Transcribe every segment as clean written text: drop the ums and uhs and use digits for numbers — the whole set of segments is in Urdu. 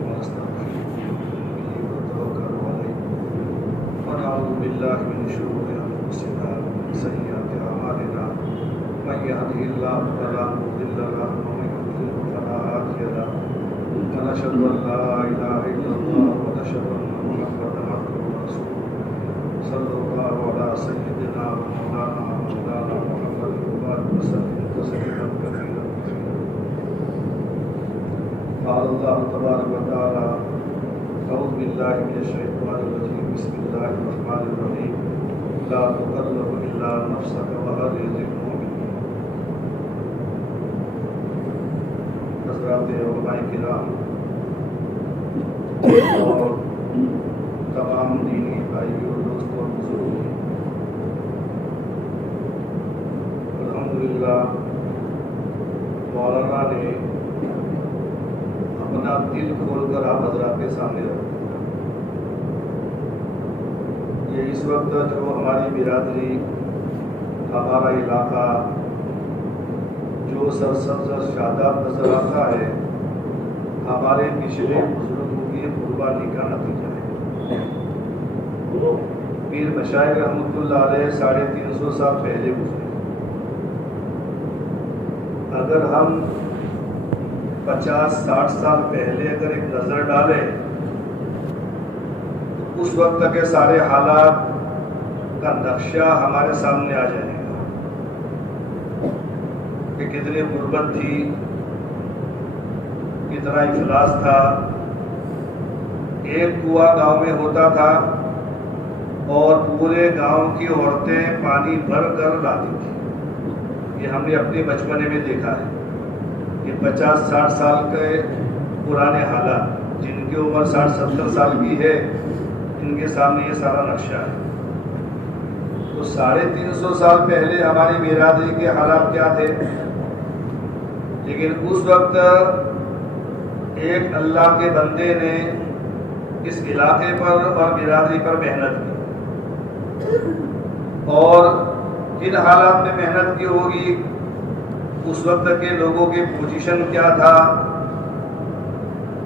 ونستغفره ونتوكل عليه ونعوذ بالله من شرور أنفسنا ومن سيئات أعمالنا من يهده الله فلا مضل له ومن يضلل فلا هادي له ونشهد أن لا إله إلا الله ونشهد أن محمدا عبده ورسوله صلى الله على سيدنا ومولانا محمد وبارك وسلم تسليما كثيرا. قال الله تبارك وتعالى: أعوذ بالله من الشيطان الرجيم بسم الله الرحمن الرحيم لا تكلف إلا نفسك وأحرج المؤمنين. حضرات علماء کرام اور تمام دینی بھائیوں دوستوں اور بزرگوں، الحمدللہ مولانا نے اپنا دل کھول کر آپ حضرات کے سامنے رکھا. یہ اس وقت جو ہماری برادری، ہمارا علاقہ جو سرسبز اور شاداب نظر آتا ہے، ہمارے پچھلے بزرگوں کی قربانی کا نتیجہ ہے. پیر مشائخ رحمۃ اللہ علیہ 350 سال پہلے گزرے. اگر ہم 50-60 سال پہلے اگر ایک نظر ڈالیں تو اس وقت کے سارے حالات کا نقشہ ہمارے سامنے آ جائے گا کہ کتنی غربت تھی، کتنا افلاس تھا. ایک کنواں گاؤں میں ہوتا تھا اور پورے گاؤں کی عورتیں پانی بھر کر لاتی تھی. یہ ہم نے اپنے بچپنے میں دیکھا ہے. یہ 50-60 سال کے پرانے حالات، جن کی عمر 60-70 سال کی ہے، ان کے سامنے یہ سارا نقشہ ہے. تو 350 سال پہلے ہماری برادری کے حالات کیا تھے؟ لیکن اس وقت ایک اللہ کے بندے نے اس علاقے پر اور برادری پر محنت کی. اور کن حالات میں محنت کی ہوگی؟ اس وقت کے لوگوں کی پوزیشن کیا تھا؟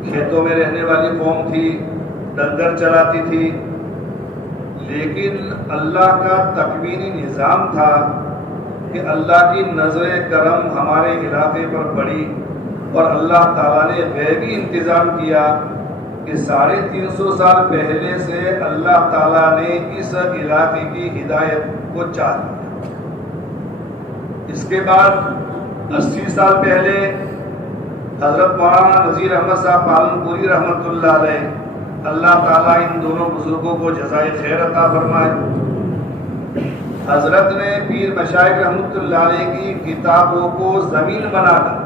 کھیتوں میں رہنے والی قوم تھی، ڈنگر چلاتی تھی. لیکن اللہ کا تکوینی نظام تھا کہ اللہ کی نظر کرم ہمارے علاقے پر پڑی اور اللہ تعالیٰ نے غیبی انتظام کیا کہ 350 سال پہلے سے اللہ تعالیٰ نے اس علاقے کی ہدایت کو چاہ لیا. اس کے بعد 80 سال پہلے حضرت مولانا نذیر احمد صاحب پالنپوری رحمۃ اللہ علیہ، اللہ تعالیٰ ان دونوں بزرگوں کو جزائے خیر عطا فرمائے، حضرت نے پیر مشائخ رحمۃ اللہ علیہ کی کتابوں کو زمین بنا کر،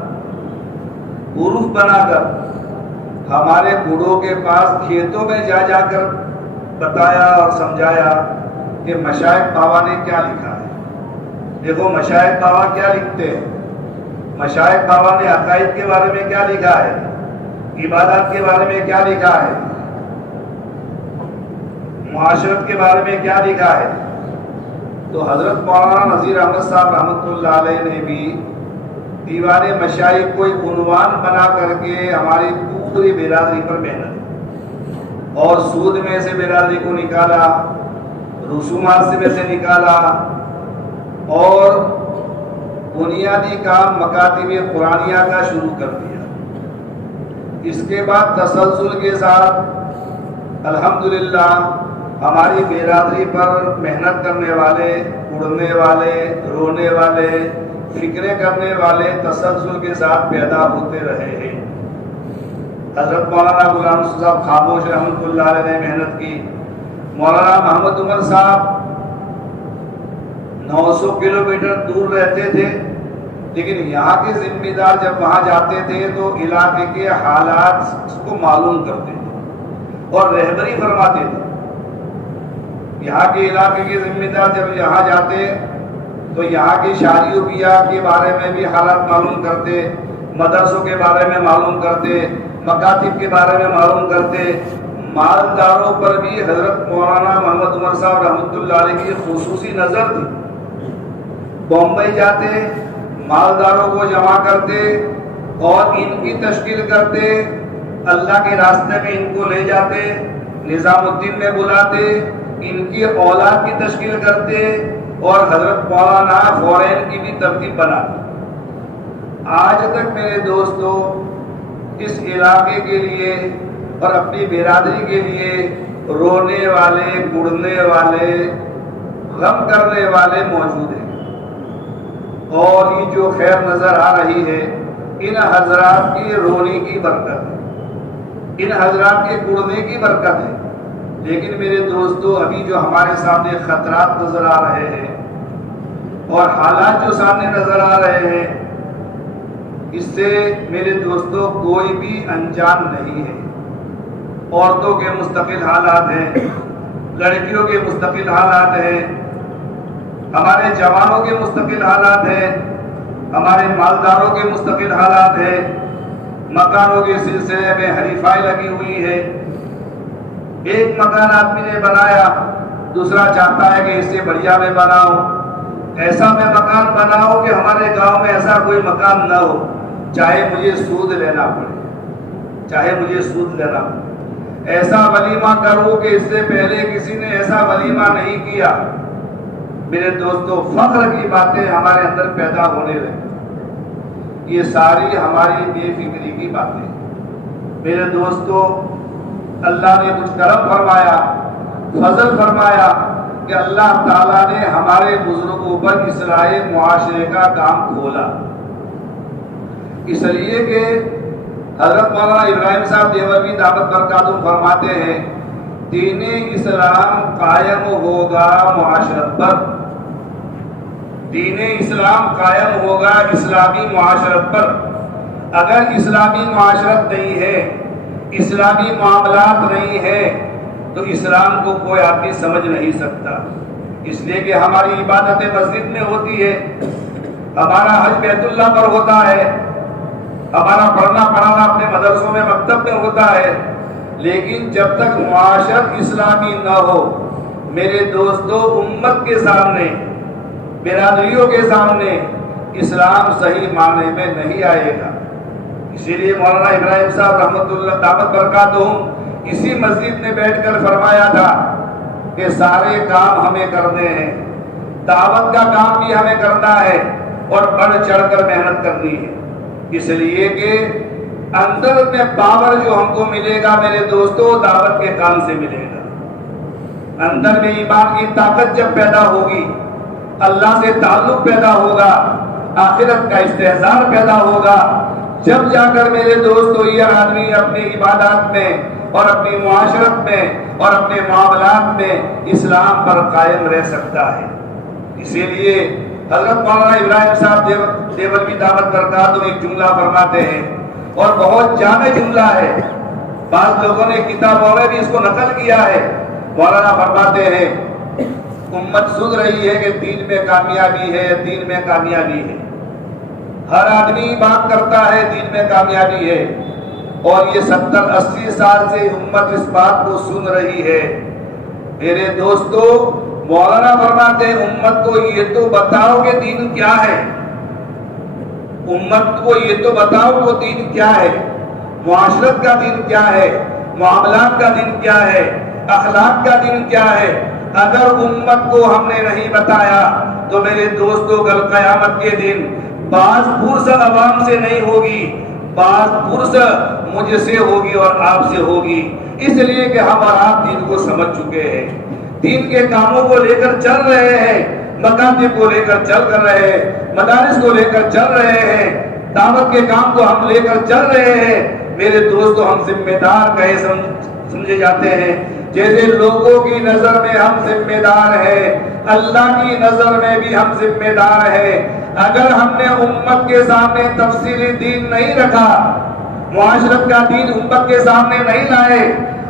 حروف بنا کر ہمارے بوڑھوں کے پاس کھیتوں میں جا جا کر بتایا اور سمجھایا کہ مشائخ بابا نے کیا لکھا ہے. دیکھو مشائخ بابا کیا لکھتے ہیں. مشائخ بابا نے عقائد کے بارے میں کیا لکھا ہے، عبادات کے بارے میں کیا لکھا ہے، معاشرت کے بارے میں کیا لکھا ہے. تو حضرت مولانا نذیر احمد صاحب رحمۃ اللہ علیہ نے بھی دیوان مشائخ کو ایک عنوان بنا کر کے ہماری پوری برادری پر محنت اور سود میں سے برادری کو نکالا، رسومات میں سے نکالا اور بنیادی کام مکاتب قرآنیہ کا شروع کر دیا. اس کے بعد تسلسل کے ساتھ الحمدللہ ہماری برادری پر محنت کرنے والے، اڑنے والے، رونے والے، فکریں کرنے والے تسلسل کے ساتھ پیدا ہوتے رہے ہیں. حضرت مولانا غلام صاحب خاموش رحمۃ اللہ علیہ نے محنت کی. مولانا محمد عمر صاحب 900 کلومیٹر دور رہتے تھے، لیکن یہاں کے ذمہ دار جب وہاں جاتے تھے تو علاقے کے حالات کو معلوم کرتے تھے اور رہبری فرماتے تھے. یہاں کے علاقے کے ذمہ دار جب یہاں جاتے تو یہاں کی شادی و بیاہ کے بارے میں بھی حالات معلوم کرتے، مدرسوں کے بارے میں معلوم کرتے، مکاتب کے بارے میں معلوم کرتے. مالداروں پر بھی حضرت مولانا محمد عمر صاحب رحمۃ اللہ علیہ کی خصوصی نظر تھی. بمبئی جاتے، مالداروں کو جمع کرتے اور ان کی تشکیل کرتے اللہ کے راستے میں ان کو لے جاتے، نظام الدین میں بلاتے، ان کی اولاد کی تشکیل کرتے اور حضرت مولانا فورین کی بھی ترتیب بناتے۔ آج تک میرے دوستو اس علاقے کے لیے اور اپنی برادری کے لیے رونے والے، گڑنے والے، غم کرنے والے موجود ہیں، اور یہ جو خیر نظر آ رہی ہے ان حضرات کی رونے کی برکت ہے، ان حضرات کے گڑنے کی برکت ہے۔ لیکن میرے دوستو ابھی جو ہمارے سامنے خطرات نظر آ رہے ہیں اور حالات جو سامنے نظر آ رہے ہیں، اس سے میرے دوستو کوئی بھی انجان نہیں ہے۔ عورتوں کے مستقل حالات ہیں، لڑکیوں کے مستقل حالات ہیں، ہمارے جوانوں کے مستقل حالات ہیں، ہمارے مالداروں کے مستقل حالات ہیں، مکانوں کے سلسلے میں ہریفائی لگی ہوئی ہے۔ ایک مکان آدمی نے بنایا، دوسرا چاہتا ہے کہ اس سے بڑھیا میں بناؤں، ایسا میں مکان بناؤ کہ ہمارے گاؤں میں ایسا کوئی مکان نہ ہو، چاہے مجھے سود لینا پڑے، چاہے مجھے سود لینا پڑے، ایسا ولیمہ کروں کہ اس سے پہلے کسی نے ایسا ولیمہ نہیں کیا۔ میرے دوستو فخر کی باتیں ہمارے اندر پیدا ہونے لگی، یہ ساری ہماری بے فکری کی باتیں۔ میرے دوستو اللہ نے کچھ کرم فرمایا، فضل فرمایا کہ اللہ تعالیٰ نے ہمارے بزرگوں پر اصلاح معاشرے کا کام کھولا، اس لیے کہ حضرت مولانا ابراہیم صاحب دیوبندی دعوت برکاتہ فرماتے ہیں دین اسلام قائم ہوگا معاشرت پر، دین اسلام قائم ہوگا اسلامی معاشرت پر۔ اگر اسلامی معاشرت نہیں ہے، اسلامی معاملات نہیں ہے تو اسلام کو کوئی آدمی سمجھ نہیں سکتا۔ اس لیے کہ ہماری عبادت مسجد میں ہوتی ہے، ہمارا حج بیت اللہ پر ہوتا ہے، ہمارا پڑھنا پڑھانا اپنے مدرسوں میں مکتب میں ہوتا ہے، لیکن جب تک معاشرت اسلامی نہ ہو میرے دوستو امت کے سامنے، برادریوں کے سامنے اسلام صحیح معنی میں نہیں آئے گا۔ اسی لیے مولانا ابراہیم صاحب رحمۃ اللہ دعوت برکاتہ اسی مسجد میں بیٹھ کر فرمایا تھا کہ سارے کام ہمیں کرنے ہیں، دعوت کا کام بھی ہمیں کرنا ہے اور بڑھ چڑھ کر محنت کرنی ہے، اس لیے کہ اندر میں پاور جو ہم کو ملے گا میرے دوستو دعوت کے کام سے ملے گا۔ اندر میں ایمان کی طاقت جب پیدا ہوگی، اللہ سے تعلق پیدا ہوگا، آخرت کا استحضار پیدا ہوگا، جب جا کر میرے دوستو یہ آدمی اپنی عبادات میں اور اپنی معاشرت میں اور اپنے معاملات میں اسلام پر قائم رہ سکتا ہے۔ اسی لیے حضرت مولانا ابراہیم صاحب دیوبندی دعوت برکاتہ ایک جملہ فرماتے ہیں اور بہت جامع جملہ ہے، بعض لوگوں نے کتابوں میں بھی اس کو نقل کیا ہے۔ مولانا فرماتے ہیں امت سن رہی ہے کہ دین میں کامیابی ہے، دین میں کامیابی ہے، ہر آدمی بات کرتا ہے دین میں کامیابی ہے، اور یہ 70-80 سال سے امت اس بات کو سن رہی ہے۔ میرے دوستو مولانا فرماتے ہیں امت کو یہ تو بتاؤ کہ دین کیا ہے، امت کو یہ تو بتاؤ کہ دین کیا ہے، معاشرت کا دین کیا ہے، معاملات کا دین کیا ہے، اخلاق کا دین کیا ہے۔ اگر امت کو ہم نے نہیں بتایا تو میرے دوستو کل قیامت کے دن بعض فرصت عوام سے نہیں ہوگی، بعض فرصت مجھ سے ہوگی اور آپ سے ہوگی، اس لیے کہ ہم اور آپ دین کو سمجھ چکے ہیں، دین کے کاموں کو لے کر چل رہے ہیں، مکاتب کو لے کر چل کر رہے ہیں، مدارس کو لے کر چل رہے ہیں، دعوت کے کام کو ہم لے کر چل رہے ہیں۔ میرے دوستو ہم ذمہ دار کہے سمجھے جاتے ہیں، جیسے لوگوں کی نظر میں ہم ذمہ دار ہیں، اللہ کی نظر میں بھی ہم ذمہ دار ہیں۔ اگر ہم نے امت کے سامنے تفصیلی دین نہیں رکھا، معاشرت کا دین امت کے سامنے نہیں لائے،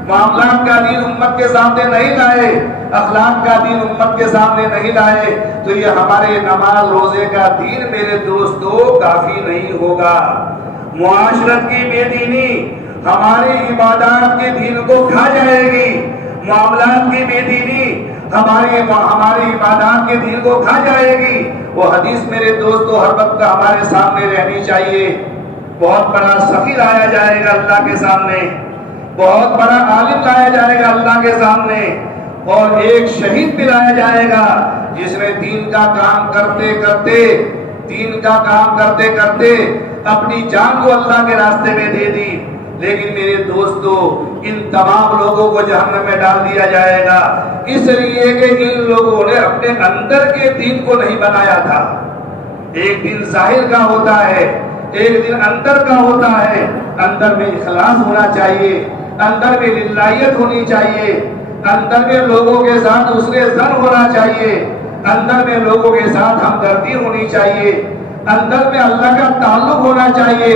معاملات کا دین امت کے سامنے نہیں لائے، اخلاق کا دین امت کے سامنے نہیں لائے، تو یہ ہمارے نماز روزے کا دین میرے دوستو کافی نہیں ہوگا۔ معاشرت کی بے دینی ہماری عبادات کے دین کو کھا جائے گی، معاملات کی بے دینی ہماری عبادات کے دین کو کھا جائے گی۔ وہ حدیث میرے دوستو ہر وقت ہمارے سامنے رہنی چاہیے، بہت بڑا سفیر آیا جائے گا اللہ کے سامنے، بہت بڑا عالم لایا جائے گا اللہ کے سامنے، اور ایک شہید بھی لایا جائے گا جس نے دین کا کام کرتے کرتے اپنی جان کو اللہ کے راستے میں دے دی، لیکن میرے دوستو ان تمام لوگوں کو جہنم میں ڈال دیا جائے گا، اس لیے کہ ان لوگوں نے اپنے اندر کے دین کو نہیں بنایا تھا۔ ایک دن ظاہر کا ہوتا ہے، ایک دن اندر کا ہوتا ہے، اندر میں اخلاص ہونا چاہیے، اندر میں للہیت ہونی چاہیے، اندر میں لوگوں کے ساتھ حسن ظن ہونا چاہیے، اندر میں لوگوں کے ساتھ ہمدردی ہونی چاہیے، اندر میں اللہ کا تعلق ہونا چاہیے،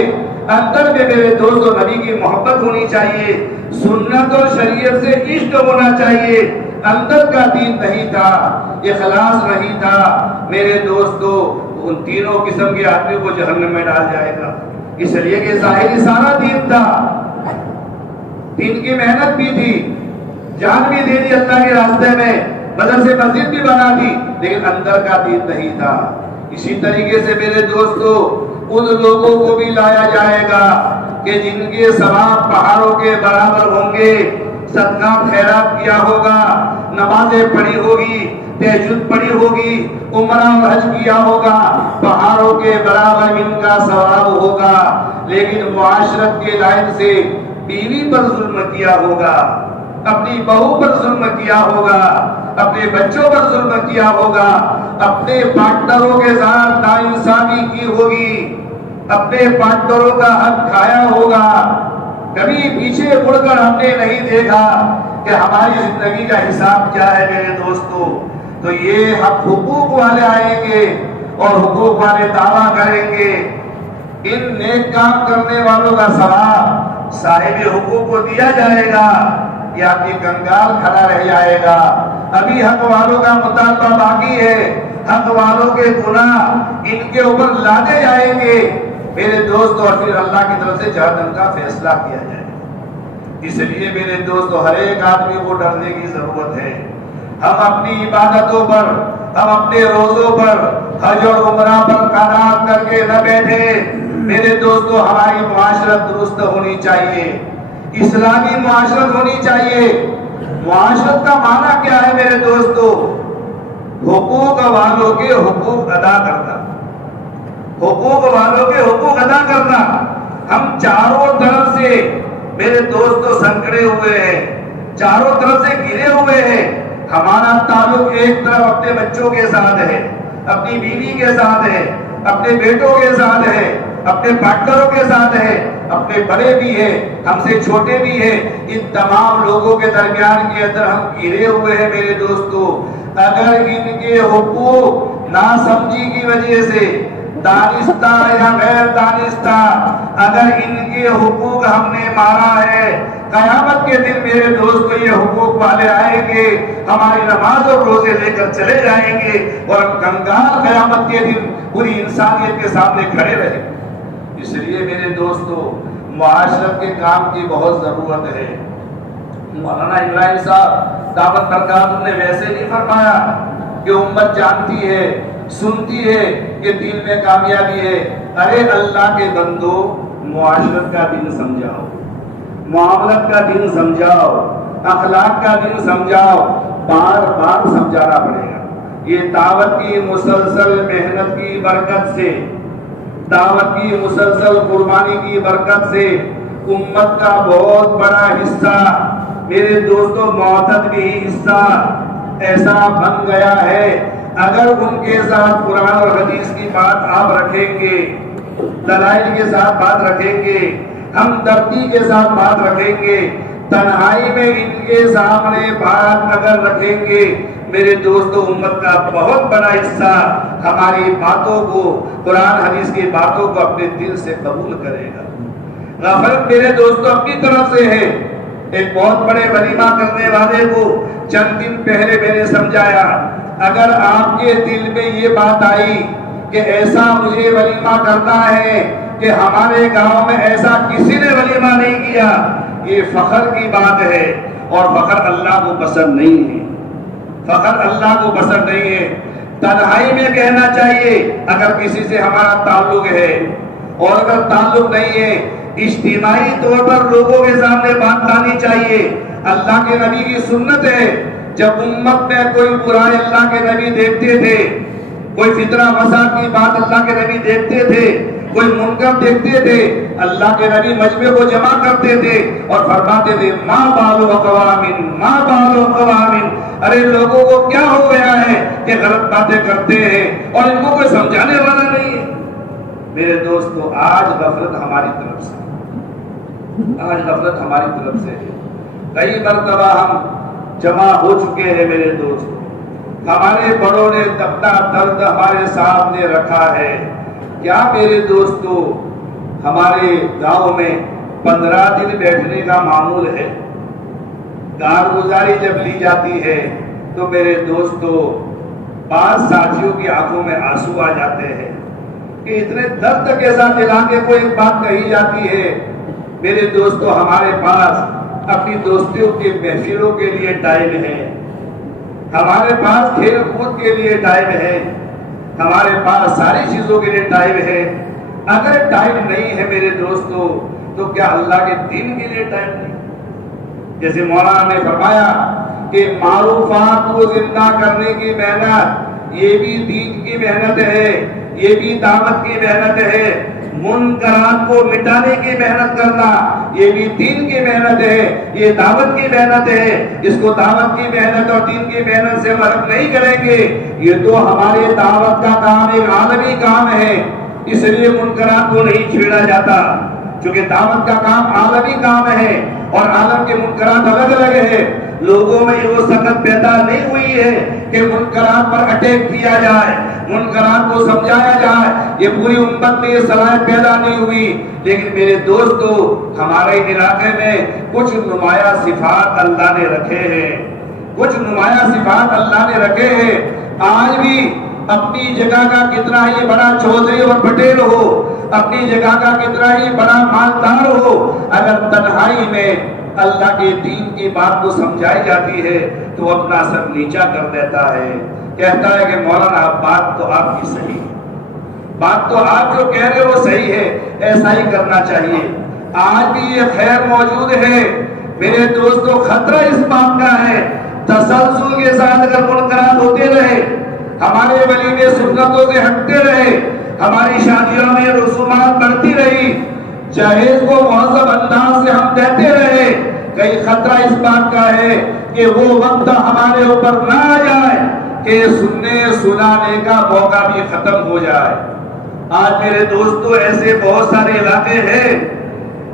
اندر میں میرے دوستو نبی کی محبت ہونی چاہیے، سنت اور شریعت سے عشق ہونا چاہیے۔ اندر کا دین نہیں تھا، اخلاص نہیں تھا، میرے دوستو ان تینوں قسم کے آدمی کو جہنم میں ڈال جائے گا، اس لیے کہ ظاہری سارا دین تھا، دین کی محنت بھی تھی، جان بھی دے دی اللہ کے راستے میں، بدر سے مسجد بھی بنا دی، لیکن اندر کا دین نہیں تھا۔ اسی طریقے سے میرے دوستو ان لوگوں کو بھی لایا جائے گا کہ جن کے ثواب پہاڑوں کے برابر ہوں گے، صدقات خیرات کیا ہوگا، نمازیں پڑھی ہوگی، تہجد پڑھی ہوگی، عمرہ اور حج کیا ہوگا، پہاڑوں کے برابر ان کا ثواب ہوگا، لیکن معاشرت کے لائن سے بیوی پر ظلم کیا ہوگا، اپنی بہو پر ظلم کیا ہوگا، اپنے بچوں پر ظلم کیا ہوگا، اپنے پارٹنروں کے ساتھ ناانصافی کی ہوگی، اپنے پارٹنروں کا حق کھایا ہوگا۔ کبھی پیچھے مڑ کر ہم نے نہیں دیکھا کہ ہماری زندگی کا حساب کیا ہے میرے دوستو۔ تو یہ حق حقوق والے آئیں گے اور حقوق والے دعویٰ کریں گے، ان نیک کام کرنے والوں کا ثواب صاحب حقوق کو دیا جائے گا، یہ آپ کی کنگال کھڑا رہ جائے گا۔ ابھی حق والوں کا مطالبہ باقی ہے، حق والوں کے گناہ ان کے اوپر لادے جائیں گے میرے دوست، اور پھر اللہ کی طرف سے جہنم کا فیصلہ کیا جائے گا۔ اس لیے میرے دوستو ہر ایک آدمی کو ڈرنے کی ضرورت ہے۔ ہم اپنی عبادتوں پر، ہم اپنے روزوں پر، حج اور عمرہ پر قناعت کر کے نہ بیٹھے میرے دوستو، ہماری معاشرت درست ہونی چاہیے، اسلامی معاشرت ہونی چاہیے۔ معاشرت کا معنی کیا ہے میرے دوستو؟ حقوق والوں کے حقوق ادا کرنا، حقوق والوں کے حقوق ادا کرنا۔ ہم چاروں طرف سے میرے دوستو سنکڑے ہوئے ہیں، چاروں طرف سے گھرے ہوئے ہیں۔ ہمارا تعلق ایک طرف اپنے بچوں کے ساتھ ہے، اپنی بیوی کے ساتھ ہے، اپنے بیٹوں کے ساتھ ہے، اپنے پارٹنروں کے ساتھ ہے، اپنے بڑے بھی ہیں، ہم سے چھوٹے بھی ہیں، ان تمام لوگوں کے درمیان کے اندر ہم گھرے ہوئے ہیں میرے دوستو۔ اگر ان کے حقوق ناسمجھی کی وجہ سے، دانستہ یا غیر دانستہ، اگر ان کے حقوق ہم نے مارا ہے، قیامت کے دن میرے دوستو یہ حقوق والے آئیں گے، ہماری نماز اور روزے لے کر چلے جائیں گے، اور ہم کنگال قیامت کے دن پوری انسانیت کے سامنے کھڑے رہیں گے۔ اس لیے میرے دوستو معاشرت کے کام کی بہت ضرورت ہے۔ مولانا ابراہیم صاحب دعوت برکات نے ویسے نہیں فرمایا کہ امت جانتی ہے، سنتی ہے کہ دین میں کامیابی ہے۔ ارے اللہ کے بندو، معاشرت کا دین سمجھاؤ، معاملت کا دین سمجھاؤ، اخلاق کا دین سمجھاؤ، بار بار سمجھانا پڑے گا۔ یہ دعوت کی مسلسل محنت کی برکت سے، دعوت کی مسلسل قربانی کی برکت سے امت کا بہت بڑا حصہ میرے دوستو معتد بھی حصہ ایسا بن گیا ہے۔ اگر ان کے ساتھ قرآن اور حدیث کی بات آپ رکھیں گے، دلائل کے ساتھ بات رکھیں گے، ہمدردی کے ساتھ بات رکھیں گے، تنہائی میں ان کے سامنے بات اگر رکھیں گے، میرے دوستو امت کا بہت بڑا حصہ ہماری باتوں کو، قرآن حدیث کی باتوں کو اپنے دل سے قبول کرے گا۔ غفلت میرے دوستو اپنی طرف سے ہے۔ ایک بہت بڑے ولیمہ کرنے والے کو چند دن پہلے میں نے سمجھایا، اگر آپ کے دل میں یہ بات آئی کہ ایسا مجھے ولیمہ کرنا ہے کہ ہمارے گاؤں میں ایسا کسی نے ولیمہ نہیں کیا، یہ فخر کی بات ہے، اور فخر اللہ کو پسند نہیں ہے، فخر اللہ کو پسند نہیں ہے۔ تنہائی میں کہنا چاہیے اگر کسی سے ہمارا تعلق ہے، اور اگر تعلق نہیں ہے اجتماعی طور پر لوگوں کے سامنے بات لانی چاہیے. اللہ کے نبی کی سنت ہے جب امت میں کوئی برائی اللہ کے نبی دیکھتے تھے, کوئی فتنہ فساد کی بات اللہ کے نبی دیکھتے تھے, کوئی منکر دیکھتے تھے, اللہ کے نبی مجمع کو جمع کرتے تھے اور فرماتے تھے ما بالو اقوام ما بالو اقوام, ارے لوگوں کو کیا ہو گیا ہے کہ غلط باتیں کرتے ہیں اور ان کو کوئی سمجھانے والا نہیں ہے. میرے دوستو آج غفلت ہماری طرف سے, آج غفلت ہماری طرف سے ہے. کئی مرتبہ ہم جمع ہو چکے ہیں میرے دوست, ہمارے بڑوں نے اپنا درد ہمارے سامنے رکھا ہے. کیا میرے دوستو ہمارے گاؤں میں 15 دن بیٹھنے کا معمول ہے؟ کارگزاری جب لی جاتی ہے تو میرے دوستو بعض ساتھیوں کی آنکھوں میں آنسو آ جاتے ہیں کہ اتنے درد کے ساتھ ملا کے کوئی بات کہی جاتی ہے. میرے دوستو ہمارے پاس اپنی دوستیوں کے محفلوں کے لیے ٹائم ہے, ہمارے پاس کھیل کود کے لیے ٹائم ہے, ہمارے پاس ساری چیزوں کے لیے ٹائم ہے. اگر ٹائم نہیں ہے میرے دوستو تو کیا اللہ کے دین کے لیے ٹائم نہیں؟ جیسے مولانا نے فرمایا کہ معروفات کو زندہ کرنے کی محنت یہ بھی دین کی محنت ہے, یہ بھی دعوت کی محنت ہے. منکرات کو مٹانے کی محنت کرنا یہ بھی دین کی محنت ہے, یہ دعوت کی محنت ہے. اس کو دعوت کی محنت اور دین کی محنت سے فرق نہیں کریں گے. یہ تو ہمارے دعوت کا کام ایک عالمی کام ہے, اس لیے منکرات کو نہیں چھیڑا جاتا. چونکہ دعوت کا کام عالمی کام ہے اور عالم کے منکرات الگ الگ ہے. لوگوں میں وہ سخت پیدا نہیں ہوئی ہے کہ منکرات پر اٹیک کیا جائے, منکرات کو سمجھایا جائے. یہ پوری امت میں یہ صلاحیت پیدا نہیں ہوئی. لیکن میرے دوستو ہمارے علاقے میں کچھ نمایاں صفات اللہ نے رکھے ہیں, کچھ نمایاں صفات اللہ نے رکھے ہیں. آج بھی اپنی جگہ کا کتنا ہی بڑا چودھری اور پٹیل ہو, اپنی جگہ کا کتنا ہی بڑا مالدار ہو, اگر تنہائی میں اللہ کے دین کی بات کو سمجھائی جاتی ہے تو اپنا سر نیچا کر دیتا ہے, کہتا ہے کہ مولانا بات تو آپ کی صحیح ہے, بات تو آپ جو کہہ رہے ہو صحیح ہے, ایسا ہی کرنا چاہیے. آج بھی یہ خیر موجود ہے میرے دوستو. خطرہ اس بات کا ہے تسلسل کے ساتھ اگر منکرات ہوتے رہے, ہمارے ولیمے سنتوں سے ہٹتے رہے, ہماری شادیوں میں رسومات بڑھتی رہی, جہیز کو مہذب انداز سے ہم دیتے رہے, کئی خطرہ اس بات کا ہے کہ وہ وقت ہمارے اوپر نہ آ جائے کہ سننے سنانے کا موقع بھی ختم ہو جائے. آج میرے دوستو ایسے بہت سارے علاقے ہیں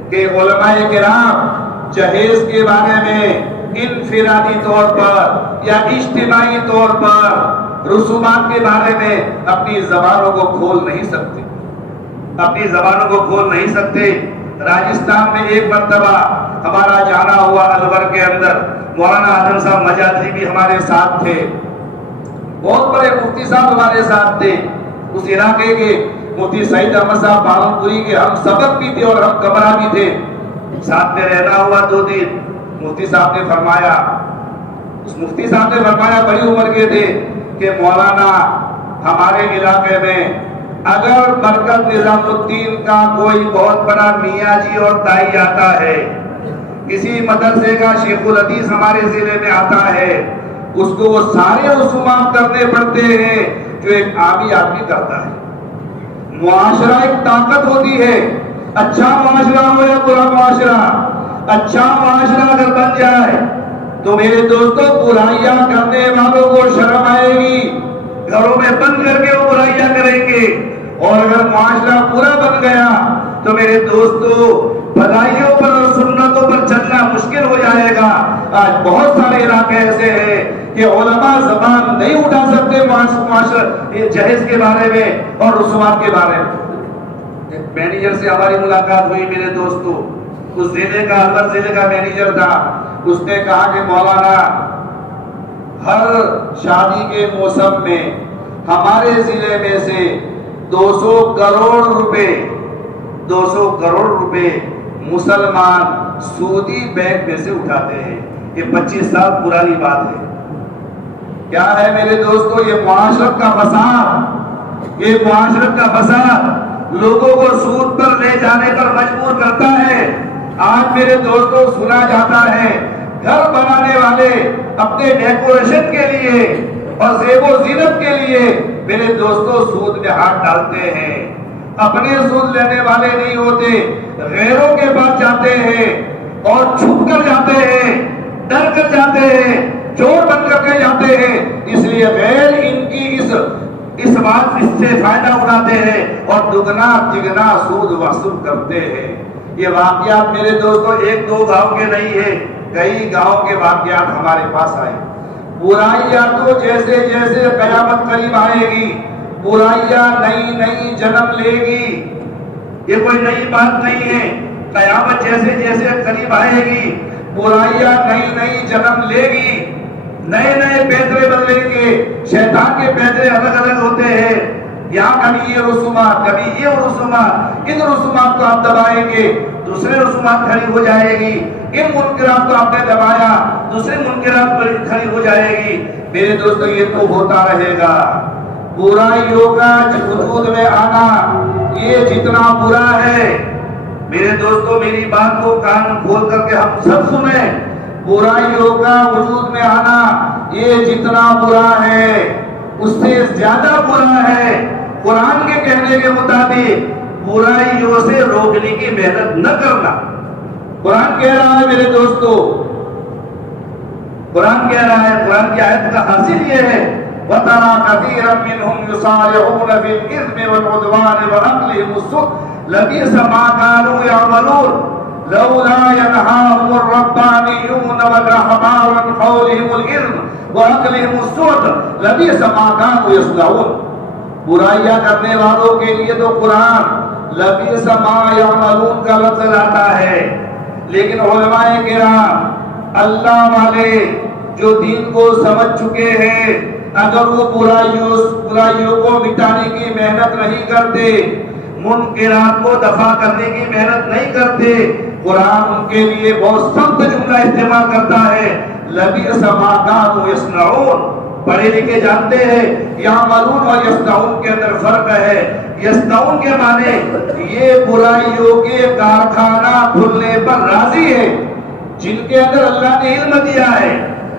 کہ علماء کرام جہیز کے بارے میں انفرادی طور پر یا اجتماعی طور پر رسومات کے بارے میں اپنی زبانوں کو کھول نہیں سکتے, اپنی زبانوں کو کھول نہیں سکتے. راجستھان میں ایک مرتبہ ہمارا جانا ہوا الور کے اندر, مولانا اعظم صاحب مجاہدی بھی ہمارے ساتھ تھے, بہت بڑے مفتی صاحب ہمارے ساتھ تھے. اس علاقے کے مفتی سعید احمد صاحب بارنپوری کے ہم سبق بھی تھے اور ہم کمرہ بھی تھے, ساتھ میں رہنا ہوا 2 دن. مفتی صاحب نے فرمایا, اس مفتی صاحب نے فرمایا, بڑی عمر کے تھے, کہ مولانا ہمارے علاقے میں اگر برکت نظام الدین کا کوئی بہت بڑا میاں جی اور دائی آتا ہے, کسی مدرسے کا شیخ الحدیث ہمارے ضلع میں آتا ہے, اس کو وہ سارے رسومات کرنے پڑتے ہیں جو ایک عامی آدمی کرتا ہے. معاشرہ ایک طاقت ہوتی ہے, اچھا معاشرہ ہو یا برا معاشرہ, اچھا معاشرہ اگر بن جائے تو میرے دوستوں برائیاں کرنے والوں کو شرم آئے گی, گھروں میں بند کر کے وہ برائیاں کریں گے. اور اگر معاشرہ برا بن گیا تو میرے دوستوں بھلائیوں پر اور سنتوں پر چلنا مشکل ہو جائے گا. آج بہت سارے علاقے ایسے ہیں کہ علماء زبان نہیں اٹھا سکتے معاشرہ جہیز کے بارے میں اور رسومات کے بارے میں. مینیجر سے ہماری ملاقات ہوئی میرے دوستوں, اس ضلع کا الور ضلع کا مینیجر تھا. اس نے کہا کہ مولانا ہر شادی کے موسم میں ہمارے ضلع میں سے 200 کروڑ روپے مسلمان سعودی بینک میں سے اٹھاتے ہیں. یہ 25 سال پرانی بات ہے. کیا ہے میرے دوستو, یہ معاشرت کا فساد, یہ معاشرت کا فساد. لوگوں کو سود پر لے جانے پر مجبور کرتا ہے۔ آج میرے دوستوں سنا جاتا ہے گھر بنانے والے اپنے ڈیکوریشن کے لیے اور زیب و زینت کے لیے میرے دوستوں سود میں ہاتھ ڈالتے ہیں۔ اپنے سود لینے والے نہیں ہوتے، غیروں کے پاس جاتے ہیں اور چھپ کر جاتے ہیں، ڈر کر جاتے ہیں، چور بن کر کے جاتے ہیں، اس لیے غیر ان کی اس بات سے فائدہ اٹھاتے ہیں اور دگنا تگنا سود وصول کرتے ہیں۔ یہ واقعات میرے دوستوں ایک دو گاؤں کے نہیں ہیں، کئی گاؤں کے واقعات ہمارے پاس آئے۔ برائیاں تو جیسے جیسے قیامت قریب آئے گی برائیاں نئی نئی جنم لے گی، یہ کوئی نئی بات نہیں ہے۔ قیامت جیسے جیسے قریب آئے گی برائیاں نئی نئی جنم لے گی، نئے نئے پیدرے بدلیں گے، شیطان کے پیدرے الگ الگ ہوتے ہیں، یہاں کبھی یہ رسومات کبھی یہ رسومات، ان رسومات کو آپ دبائیں گے دوسرے رسومات کھڑی ہو جائے گی، ان منکرات کو آپ نے دبایا دوسرے منکرات کھڑی ہو جائے گی۔ میرے دوستو یہ تو ہوتا رہے گا۔ برائیوں کا وجود میں آنا یہ جتنا برا ہے، میرے دوستو میری بات کو کان کھول کر کے ہم سب سنیں، برائیوں کا وجود میں آنا یہ جتنا برا ہے اس سے زیادہ برا ہے قرآن کے کہنے کے مطابق برائیوں سے روکنے کی محنت نہ کرنا۔ قرآن کہہ رہا ہے میرے دوستو، قرآن کہہ رہا ہے، قرآن کی آیت کا حاصل یہ ہے وَتَرَى كَثِيرًا مِّنْهُمْ يُسَارِعُونَ فِي الْإِثْمِ وَالْعُدْوَانِ وَأَكْلِهِمُ السُّحْتَ لَبِئْسَ مَا كَانُوا يَعْمَلُونَ لَوْلَا يَنْهَاهُمُ الرَّبَّانِيُّونَ وَالْأَحْبَارُ عَنْ قَوْلِهِمُ الْإِثْمَ وَأَكْلِهِمُ السُّحْتَ لَبِئْسَ مَا كَانُوا يَصْنَعُونَ۔ برائیاں کرنے والوں کے لیے تو قرآن لَبِئْسَ مَا يَعْمَلُونَ کا لفظ آتا ہے، لیکن علماء کرام اللہ والے جو دین کو سمجھ چکے ہیں اگر وہ برائیوں کو مٹانے کی محنت نہیں کرتے، منکرات کو دفع کرنے کی محنت نہیں کرتے، قرآن ان کے لیے بہت سخت جملہ استعمال کرتا ہے لَبِئْسَ مَا كَانُوا يَصْنَعُونَ۔ پڑھے لکھے جانتے ہیں یعملون اور یصنعون کے اندر فرق ہے۔ یصنعون کے معنی یہ برائیوں کے کارخانہ کھلنے پر راضی ہے، جن کے اندر اللہ نے علم دیا ہے،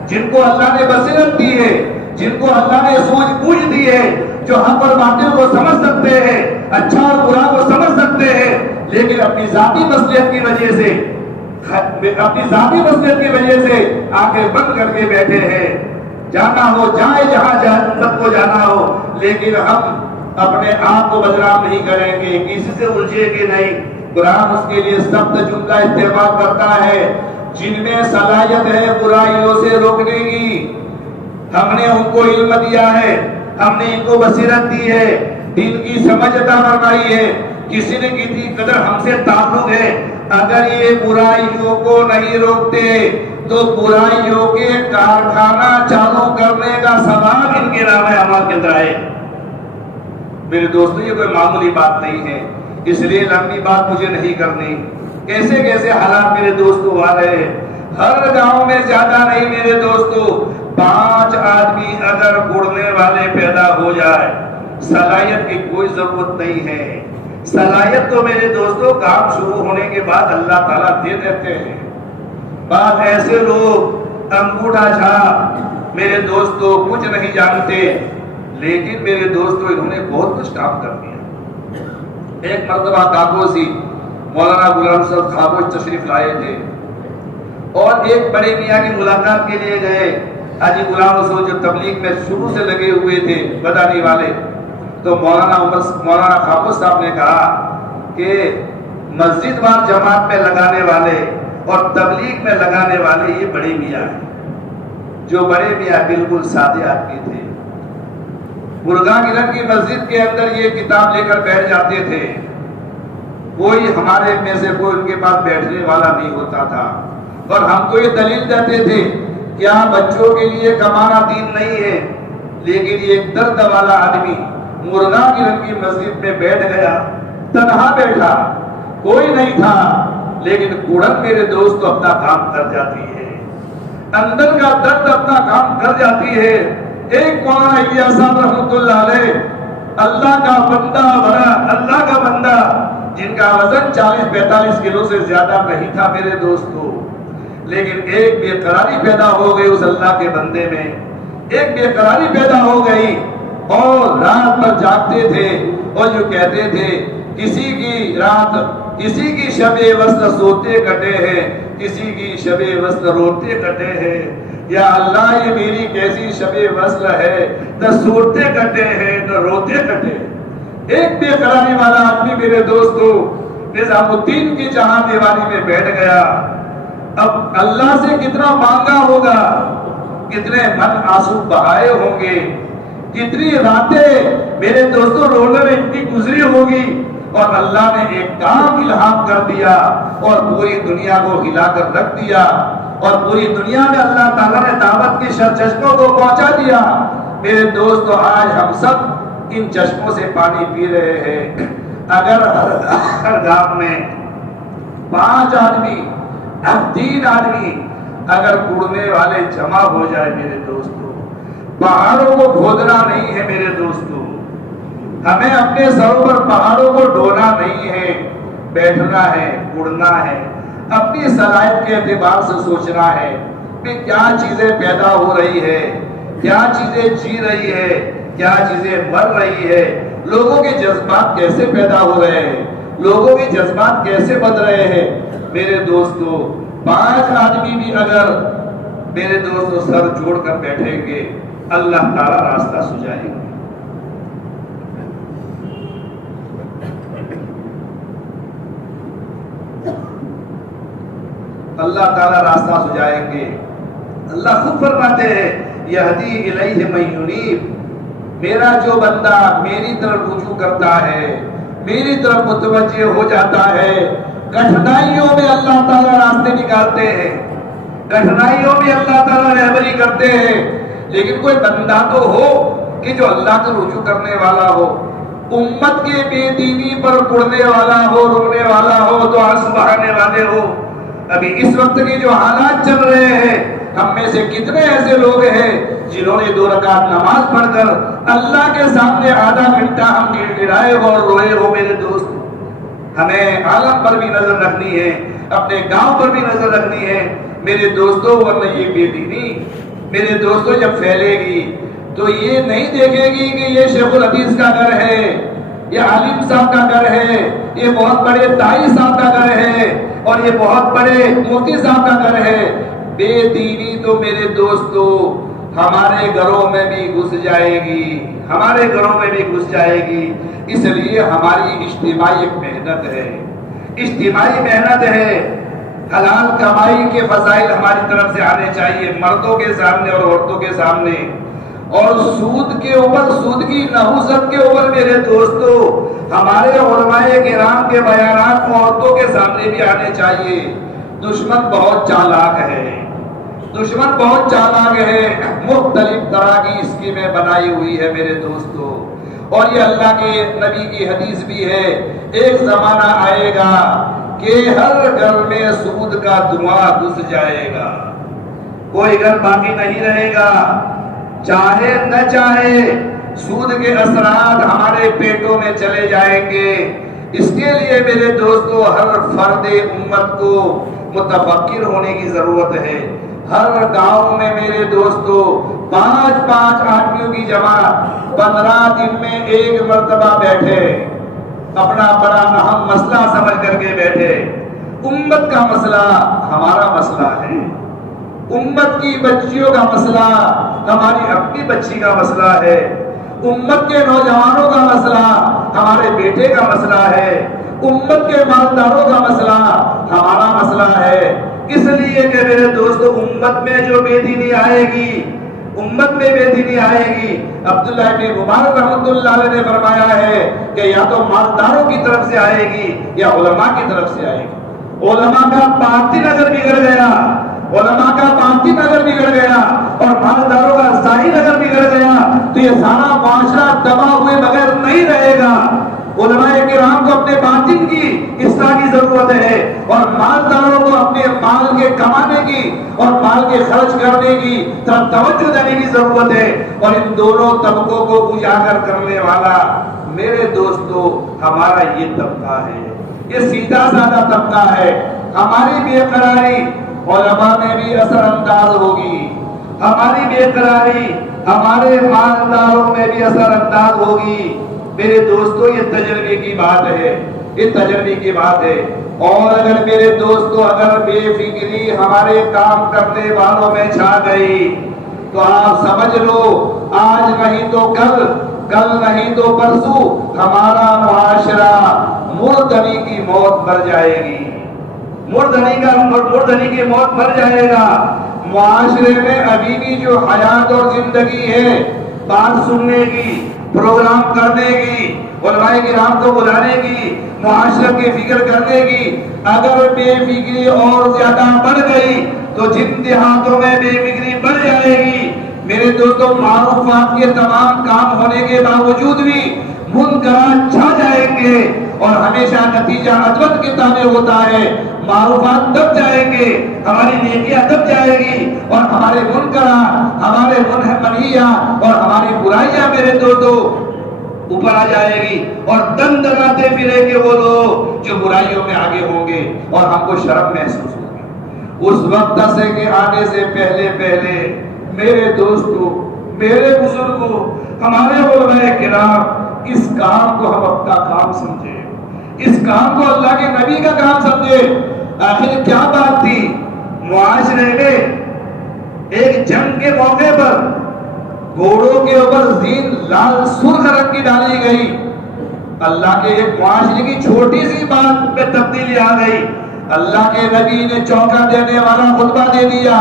جن کو اللہ نے بصیرت دی ہے، جن کو اللہ نے سوجھ بوجھ دی ہے، جو حق اور باطل کو سمجھ سکتے ہیں، اچھا اور برا کو سمجھ سکتے ہیں، لیکن اپنی ذاتی مصلحت کی وجہ سے آنکھیں بند کر کے بیٹھے ہیں۔ جانا ہو جائے جہاں سب کو جانا ہو، لیکن ہم اپنے آپ کو بدنام نہیں کریں گے، کسی سے الجھے گے نہیں۔ قرآن اس کے لیے سخت جملہ استعمال کرتا ہے جن میں صلاحیت ہے برائیوں سے روکنے کی۔ ہم نے ان کو علم دیا ہے، ہم نے ان کو بصیرت دی ہے، دین کی سمجھ عطا فرمائی ہے، کسی نے کسی قدر ہم سے تعلق ہے۔ اگر یہ برائیوں کو نہیں روکتے تو برائیوں کے کارخانہ چالو کرنے کا ثواب ان کے نام اعمال کے اندر آئے۔ میرے دوستو یہ کوئی معمولی بات نہیں ہے، اس لیے لمبی بات مجھے نہیں کرنی۔ کیسے کیسے حالات میرے دوستو آ رہے ہیں، ہر گاؤں میں زیادہ نہیں میرے دوستو 5 آدمی اگر گڑنے والے پیدا ہو جائے، صلاحیت کی کوئی ضرورت نہیں ہے۔ صلاحیت تو میرے دوستو کام شروع ہونے کے بعد اللہ تعالیٰ دے دیتے ہیں۔ بعض ایسے لوگ انگوٹھا چھاپ میرے دوستو کچھ نہیں جانتے، لیکن میرے دوستو انہوں نے بہت کچھ کام کر دیا۔ ایک مرتبہ کاکوسی مولانا غلام صاحب خاموش تشریف لائے تھے اور ایک بڑے میاں کی ملاقات کے لیے گئے۔ حاجی غلام رسول جو تبلیغ میں شروع سے لگے ہوئے تھے بدانی والے، تو مولانا خاموش صاحب نے کہا کہ مسجد وار جماعت میں لگانے والے اور تبلیغ میں لگانے والے یہ بڑے میاں ہیں۔ جو بڑے میاں بالکل سادے آدمی تھے، مرغا گرن کی مسجد کے اندر یہ کتاب لے کر بیٹھ جاتے تھے، کوئی ہمارے میں سے کوئی ان کے پاس بیٹھنے والا نہیں ہوتا تھا، اور ہم کو یہ دلیل دیتے تھے کیا بچوں کے لیے کمانا دین نہیں ہے، لیکن یہ درد والا آدمی مرغا گرن کی مسجد میں بیٹھ گیا، تنہا بیٹھا، کوئی نہیں تھا، لیکن کوڑن میرے دوست اپنا کام کر جاتی ہے، اندر کا درد اپنا کام کر جاتی ہے۔ ایک مولانا الیاس صاحب رحمۃ اللہ علیہ اللہ کا بندہ بنا، اللہ کا بندہ جن کا وزن 40-45 کلو سے زیادہ نہیں تھا میرے دوستو، لیکن ایک بے قراری پیدا ہو گئی اس اللہ کے بندے میں، ایک بے قراری پیدا ہو گئی، اور رات بھر جاگتے تھے اور جو کہتے تھے کسی کی رات، کسی کی شب وصل سوتے کٹے ہیں، کسی کی شب وصل روتے کٹے ہیں، یا اللہ یہ میری کیسی شب وصل ہے، نہ سوتے کٹے ہیں نہ روتے کٹے۔ ایک بے قراری والا آدمی میرے دوستو نظام الدین کی جہاں دیوانی میں بیٹھ گیا، اب اللہ سے کتنا مانگا ہوگا، کتنے من آنسو بہائے ہوں گے، کتنی راتیں میرے دوستوں رونے میں ان کی گزری ہوگی، اور اللہ نے ایک کام الہام کر دیا اور پوری دنیا کو ہلا کر رکھ دیا، اور پوری دنیا میں اللہ تعالیٰ نے دعوت کی چشموں کو پہنچا دیا۔ میرے دوستو آج ہم سب ان چشموں سے پانی پی رہے ہیں۔ اگر ہر گاؤں میں 5 آدمی 3 آدمی اگر اڑنے والے جمع ہو جائے میرے دوستو، پہاڑوں کو کھودنا نہیں ہے میرے دوستو، ہمیں اپنے سروں پر پہاڑوں کو ڈھونا نہیں ہے، بیٹھنا ہے، اڑنا ہے، اپنی صلاحیت کے اعتبار سے سوچنا ہے کہ کیا چیزیں پیدا ہو رہی ہے، کیا چیزیں جی رہی ہے، کیا چیزیں مر رہی ہے، لوگوں کے جذبات کیسے پیدا ہو رہے ہیں، لوگوں کے جذبات کیسے بد رہے ہیں۔ میرے دوستو 5 آدمی بھی اگر میرے دوستو سر جوڑ کر بیٹھیں گے، اللہ تعالیٰ راستہ سجائے گا۔ اللہ تعالیٰ راستہ سجائیں گے۔ اللہ خود فرماتے ہیں یہدی الیہ من ینیب، میرا جو بندہ میری طرف رجوع کرتا ہے، میری طرف متوجہ ہو جاتا ہے، کٹھنائیوں میں اللہ تعالیٰ راستے نکالتے ہیں، کٹھنائیوں میں اللہ تعالیٰ رہبری کرتے ہیں، لیکن کوئی بندہ تو ہو کہ جو اللہ کا رجوع کرنے والا ہو، امت کے بے دینی پر پڑنے والا ہو، رونے والا ہو، تو آنسو بہانے والے ہو۔ ابھی اس وقت کی جو حالات چل رہے ہیں، ہم میں سے کتنے ایسے لوگ ہیں جنہوں نے 2 رکعت نماز پڑھ کر اللہ کے سامنے آدھا گھنٹہ ہم گڑ گڑائے ہو اور روئے ہو میرے دوست۔ ہمیں عالم پر بھی نظر رکھنی ہے، اپنے گاؤں پر بھی نظر رکھنی ہے میرے دوستوں، ورنہ یہ بے دینی میرے دوستوں جب پھیلے گی تو یہ نہیں دیکھے گی کہ یہ شیخ الحدیث کا گھر ہے، یہ عالم صاحب کا گھر ہے، یہ بہت بڑے دائی صاحب کا گھر ہے، اور یہ بہت بڑے مفتی صاحب کا گھر ہے۔ بے دینی تو میرے دوستو ہمارے گھروں میں بھی گھس جائے گی، ہمارے گھروں میں بھی گھس جائے گی۔ اس لیے ہماری اجتماعی محنت ہے، اجتماعی محنت ہے، حلال کمائی کے فضائل ہماری طرف سے آنے چاہیے، مردوں کے سامنے اور عورتوں کے سامنے، اور سود کے اوپر، سود کی نحوست کے اوپر میرے دوستو ہمارے علماء کرام کے بیانات عورتوں کے سامنے بھی آنے چاہیے۔ دشمن بہت چالاک ہے، دشمن بہت چالاک ہے، مختلف طرح کی اسکیمیں بنائی ہوئی ہے میرے دوستو، اور یہ اللہ کے نبی کی حدیث بھی ہے، ایک زمانہ آئے گا کہ ہر گھر میں سود کا دھواں گھس جائے گا، کوئی گھر باقی نہیں رہے گا، چاہے نہ چاہے سود کے اثرات ہمارے پیٹوں میں چلے جائیں گے۔ اس کے لیے میرے دوستو ہر فرد امت کو متفکر ہونے کی ضرورت ہے۔ ہر گاؤں میں میرے دوستو 5 آدمیوں کی جماعت 15 دن میں ایک مرتبہ بیٹھے، اپنا بڑا اہم مسئلہ سمجھ کر کے بیٹھے۔ امت کا مسئلہ ہمارا مسئلہ ہے، امت کی بچیوں کا مسئلہ ہماری اپنی بچی کا مسئلہ ہے، امت کے نوجوانوں کا مسئلہ ہمارے بیٹے کا مسئلہ ہے، امت کے مالداروں کا مسئلہ ہمارا مسئلہ ہے۔ اس لیے کہ میرے دوستو امت میں جو بے دینی آئے گی، امت میں بے دینی آئے گی، عبداللہ ابن مبارک رحمۃ اللہ علیہ نے فرمایا ہے کہ یا تو مالداروں کی طرف سے آئے گی یا علماء کی طرف سے آئے گی۔ علماء کا باطن اگر بگڑ گیا، علماء کا باطن اگر بگڑ گیا اور مالداروں کا ظاہر اگر بگڑ گیا تو یہ سارا معاشرہ تباہ ہوئے بغیر نہیں رہے گا۔ علماء کرام کو اپنے باطن کی اصلاح کی ضرورت ضرورت ہے، اور مالداروں کو اپنے مال کے کمانے کی اور مال کے خرچ کرنے کی طرف توجہ دینے کی ضرورت ہے، اور ان دونوں طبقوں کو اجاگر کرنے والا میرے دوستو ہمارا یہ طبقہ ہے، یہ سیدھا سادہ طبقہ ہے۔ ہماری بے قراری علماء میں بھی اثر انداز ہوگی، ہماری بے قراری ہمارے مالداروں میں بھی اثر انداز ہوگی۔ میرے دوستو یہ تجربے کی بات ہے، یہ تجربے کی بات ہے۔ اور اگر میرے دوستو اگر بے فکری ہمارے کام کرنے والوں میں چھا گئی تو آپ سمجھ لو آج نہیں تو کل، کل نہیں تو پرسوں ہمارا معاشرہ مردنی کی موت مر جائے گی، مردنی کی موت مر جائے گا۔ معاشرے میں ابھی بھی جو حیات اور زندگی ہے، بات سننے کی، پروگرام کرنے کی، علماء کرام کو بلانے کی، معاشرت کی فکر کرنے کی، اگر بے فکری اور زیادہ بڑھ گئی تو جن دیہاتوں میں بے فکری بڑھ جائے گی میرے دوستوں معروفات کے تمام کام ہونے کے باوجود بھی منکرات چھا جائیں گے، اور ہمیشہ نتیجہ عدوت کی تعبیر ہوتا ہے، معروفات دب جائیں گے، ہماری نیکیاں دب جائے گی، اور ہمارے منکرات، ہمارے منہیات اور ہماری برائیاں میرے دوستوں اوپر آ جائے گی، اور دم دلاتے پھریں گے وہ لوگ جو برائیوں میں آگے ہوں گے، اور ہم کو شرم محسوس ہوگی۔ اس وقت سے کے آنے سے پہلے پہلے میرے دوستوں، میرے بزرگوں، ہمارے علماء کرام اس کام کو ہم اپنا کام سمجھے، اس کام کو اللہ کے نبی کا کام سمجھے۔ آخر کیا بات تھی؟ معاشرے میں ایک جنگ کے موقع پر گھوڑوں کے اوپر زین لال سرخ رنگ کی ڈالی گئی، اللہ کے ایک معاشرے کی چھوٹی سی بات میں تبدیلی آ گئی، اللہ کے نبی نے چونکا دینے والا خطبہ دے دیا۔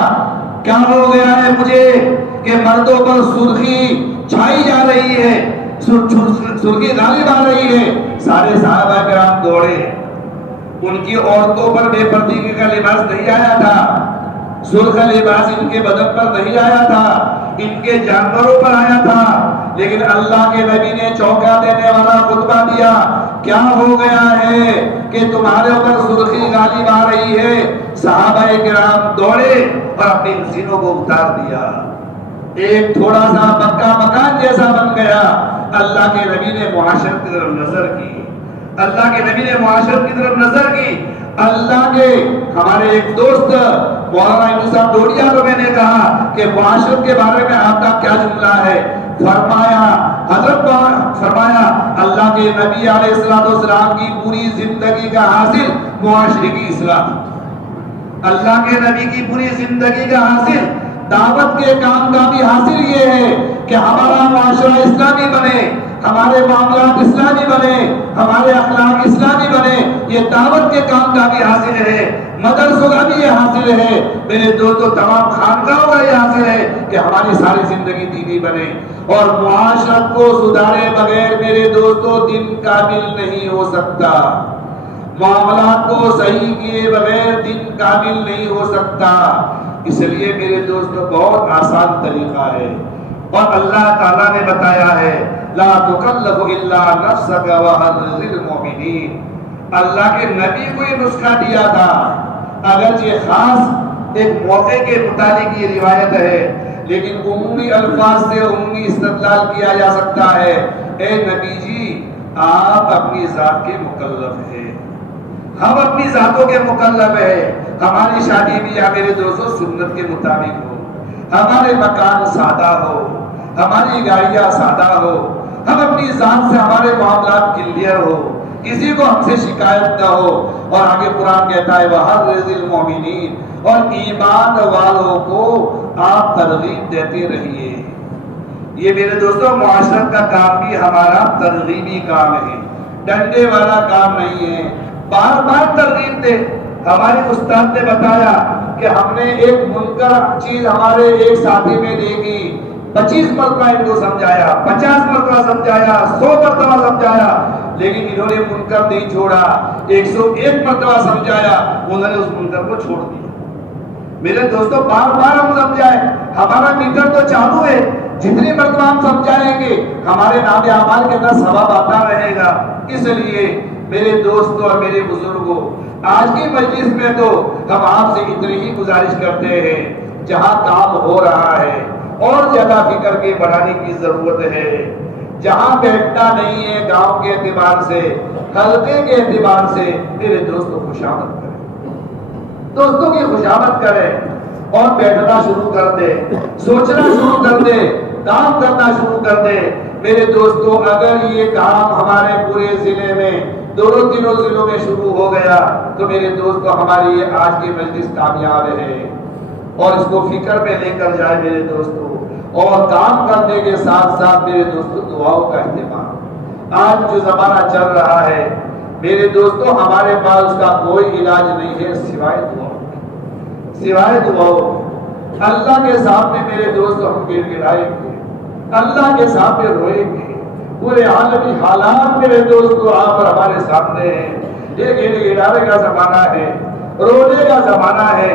کیا ہو گیا ہے مجھے کہ مردوں پر سرخی چھائی جا رہی ہے، سرخی غالب آ رہی ہے، سارے صحابہ کرام دوڑے، ان کی عورتوں پر بے پردگی کا لباس نہیں آیا تھا، سرخ لباس ان کے بدن پر نہیں آیا تھا، ان کے جانوروں پر آیا تھا، لیکن اللہ کے نبی نے چونکا دینے والا خطبہ دیا۔ کیا ہو گیا ہے کہ تمہارے اوپر سرخی غالب آ رہی ہے؟ صحابہ کرام دوڑے اور اپنی زینوں کو اتار دیا، ایک تھوڑا سا پکا مکان جیسا بن گیا۔ اللہ کے نبی نے معاشرت کی طرف نظر کی، اللہ کے نبی نے معاشرت کی طرف نظر کی۔ اللہ کے ہمارے ایک دوست مولانا یونس صاحب ڈوڈیا کو میں نے کہا کہ معاشرت کے بارے میں آپ کا کیا جملہ ہے؟ فرمایا حضرت فرمایا اللہ کے نبی علیہ السلام کی پوری زندگی کا حاصل معاشرے کی اصلاح، اللہ کے نبی کی پوری زندگی کا حاصل دعوت کے کام کا بھی حاصل یہ ہے کہ ہمارا معاشرہ اسلامی بنے، ہمارے معاملات اسلامی بنے، ہمارے اخلاق اسلامی بنے، یہ دعوت کے کام کا بھی حاصل ہے، مدرسوں کا بھی یہ حاصل ہے میرے دوستوں، تمام خانقاہوں کا یہ حاصل ہے کہ ہماری ساری زندگی دینی بنے۔ اور معاشرت کو سدھارے بغیر میرے دوستوں دن کامل نہیں ہو سکتا، معاملات کو صحیح کیے بغیر دن کامل نہیں ہو سکتا۔ اس لیے میرے دوستوں بہت آسان طریقہ ہے، اور اللہ تعالیٰ نے بتایا ہے لا تکلف الا نفسک وحرض المؤمنین۔ اللہ کے نبی کو یہ نسخہ دیا تھا، اگرچہ خاص ایک موقع کے متعلق یہ روایت ہے، لیکن عمومی الفاظ سے عمومی استدلال کیا جا سکتا ہے۔ اے نبی جی آپ اپنی ذات کے مکلف ہیں، ہم اپنی ذاتوں کے مکلف ہیں، ہماری شادی بھی یا میرے دوستوں سنت کے مطابق ہو، ہمارے مکان سادہ ہو، ہماری گاڑیاں سادہ ہو، ہم اپنی ذات سے ہمارے معاملات کلیئر ہو، کسی کو ہم سے شکایت نہ ہو۔ اور آگے قرآن کہتا ہے وَحَرِّضِ الْمُؤْمِنِينَ، اور ایمان والوں کو آپ ترغیب دیتے رہیے۔ یہ میرے دوستوں معاشرت کا کام بھی ہمارا ترغیبی کام ہے، ڈنڈے والا کام نہیں ہے، بار بار ترغیب دے۔ ہمارے استاد نے بتایا کہ ہم نے ایک منکر چیز ہمارے ایک ساتھی میں دیکھی، 25 مرتبہ ان کو سمجھایا، 50 مرتبہ سمجھایا، 100 مرتبہ سمجھایا، لیکن انہوں نے منکر نہیں چھوڑا، 101 مرتبہ سمجھایا، انہوں نے اس منکر کو چھوڑ دیا۔ میرے دوستوں بار بار ہم سمجھائیں، ہمارا میٹر تو چالو ہے، جتنی مرتبہ ہم سمجھائیں گے ہمارے نام اعمال کے اندر ثواب آتا رہے گا۔ اس لیے میرے دوستوں اور میرے بزرگوں، آج کی مجلس میں تو ہم آپ سے اتنی ہی گزارش کرتے ہیں، جہاں کام ہو رہا ہے اور زیادہ فکر کے بڑھانے کی ضرورت ہے۔ جہاں بیٹھنا نہیں ہے گاؤں کے اعتبار سے، حلقے کے اعتبار سے، میرے دوستوں خوشامد کریں، دوستوں کی خوشامد کریں اور بیٹھنا شروع کر دے، سوچنا شروع کر دے، کام کرنا شروع کر دے۔ میرے دوستوں، اگر یہ کام ہمارے پورے ضلع میں دونوں تینوں ضلعوں میں شروع ہو گیا تو میرے دوستوں ہماری یہ آج کی مجلس کامیاب ہے، اور اس کو فکر میں لے کر جائے میرے دوستوں، اور کام کرنے کے ساتھ ساتھ میرے دوستوں دعاؤں کا اہتمام۔ آج جو زمانہ چل رہا ہے میرے دوستوں، ہمارے پاس اس کا کوئی علاج نہیں ہے سوائے دعاؤں، سوائے دعاؤں۔ اللہ کے سامنے میرے دوستوں ہم گر گرائیں گے، اللہ کے سامنے روئیں گے، پورے عالمی حالات میرے دوستوں آپ اور ہمارے سامنے ہیں۔ یہ گر گرانے کا زمانہ ہے، رونے کا زمانہ ہے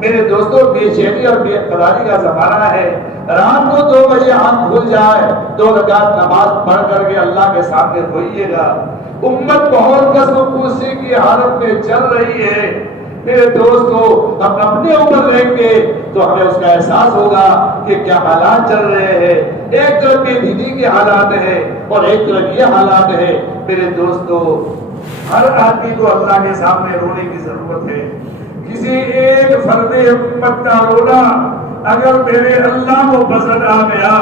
میرے دوستوں، بے چینی اور بے قراری کا زمانہ ہے۔ رات کو 2 بجے آنکھ کھل جائے، 2 رکعت نماز پڑھ کر کے اللہ کے سامنے روئیے گا۔ امت بہت قسم کوسی کی حالت میں چل رہی ہے میرے دوستو، ہم اپنے اوپر لیں گے تو ہمیں اس کا احساس ہوگا کہ کیا حالات چل رہے ہیں۔ ایک طرف بے دینی کے حالات ہیں اور ایک طرف یہ حالات ہے میرے دوستو۔ ہر آدمی کو اللہ کے سامنے رونے کی ضرورت ہے۔ کسی ایک فرد امت کا رونا اگر میرے اللہ کو پسند آ گیا،